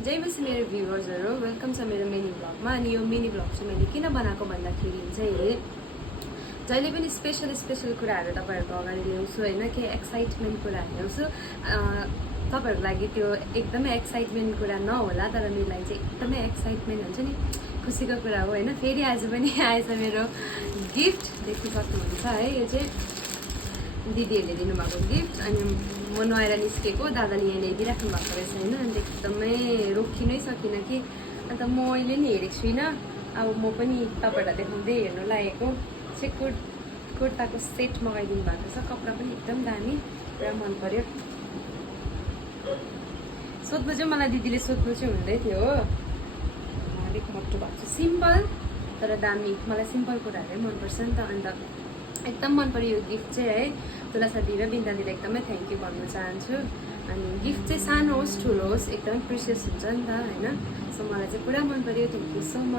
जय बसी मेरो भ्युवर्सहरू, वेलकम छ मेरो मिनी ब्लगमा। अनि यो मिनी ब्लग चाहिँ मैले किन बनाएको भन्दाखेरि चाहिँ जहिले पनि स्पेसल कुराहरू तपाईँहरूको अगाडि ल्याउँछु होइन, केही एक्साइटमेन्ट कुराहरू ल्याउँछु। तपाईँहरूको लागि त्यो एकदमै एक्साइटमेन्ट कुरा नहोला, तर मेरो लागि चाहिँ एकदमै एक्साइटमेन्ट हुन्छ नि, खुसीको कुरा हो होइन। फेरि आज पनि आएछ मेरो गिफ्ट, देख्न सक्नुहुन्छ है। यो चाहिँ दिदीहरूले दिनुभएको गिफ्ट, अनि म नुहाएर निस्केको, दादाले यहाँ ल्याइदिइराख्नु भएको रहेछ होइन। अन्त एकदमै रोकिनै सकिनँ कि, अन्त मैले नि हेरेको छुइनँ। अब म पनि तपाईँहरूलाई देखाउँदै हेर्नु लागेको चाहिँ कुर्ताको सेट मगाइदिनु भएको छ। कपडा पनि एकदम दामी, पुरा मन पर्यो। सोध्नु चाहिँ मलाई दिदीले सोध्नु चाहिँ हुँदै थियो हो, अलिक मोटो भएको छ, सिम्पल तर दामी। मलाई सिम्पल कुराहरू मनपर्छ नि त। अन्त एकदम मन पर्यो यो गिफ्ट चाहिँ है। तुलसा दिदी र बिन्दा दिदीलाई एकदमै थ्याङ्क यू भन्न चाहन्छु। अनि गिफ्ट चाहिँ सानो होस् ठुलो होस् एकदमै प्रिसियस हुन्छ नि त होइन। सो मलाई चाहिँ पुरा मन पर्यो, थ्याङ्क यू सो मच।